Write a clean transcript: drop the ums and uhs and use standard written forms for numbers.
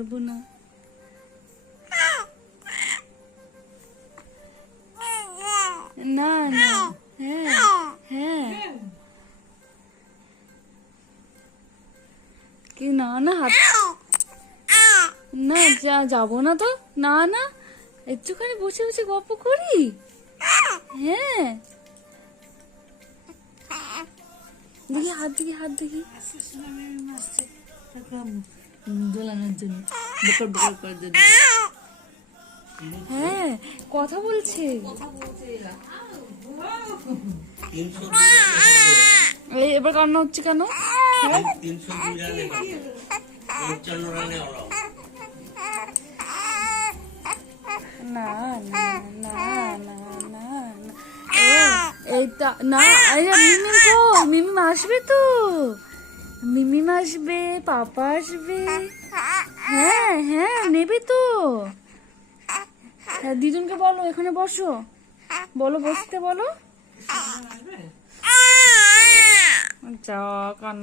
না না না হ্যাঁ হ্যাঁ কি না না হাত না যাবো না তো না না একটুখানি বসে বসে গল্প করি হ্যাঁ দেখি হাত দেখি দোলানোর জন্য বকর বকর করার জন্য হ্যাঁ কথা বলছে এবার কান্না হচ্ছে কেন না না না না না এইটা না মিমি কো মিমি আসবে তো মিমি আসবে পাপা আসবে হ্যাঁ হ্যাঁ নেবে তো হ্যাঁ দুজনকে বলো এখানে বসো বলো বসতে বলো যা কান্না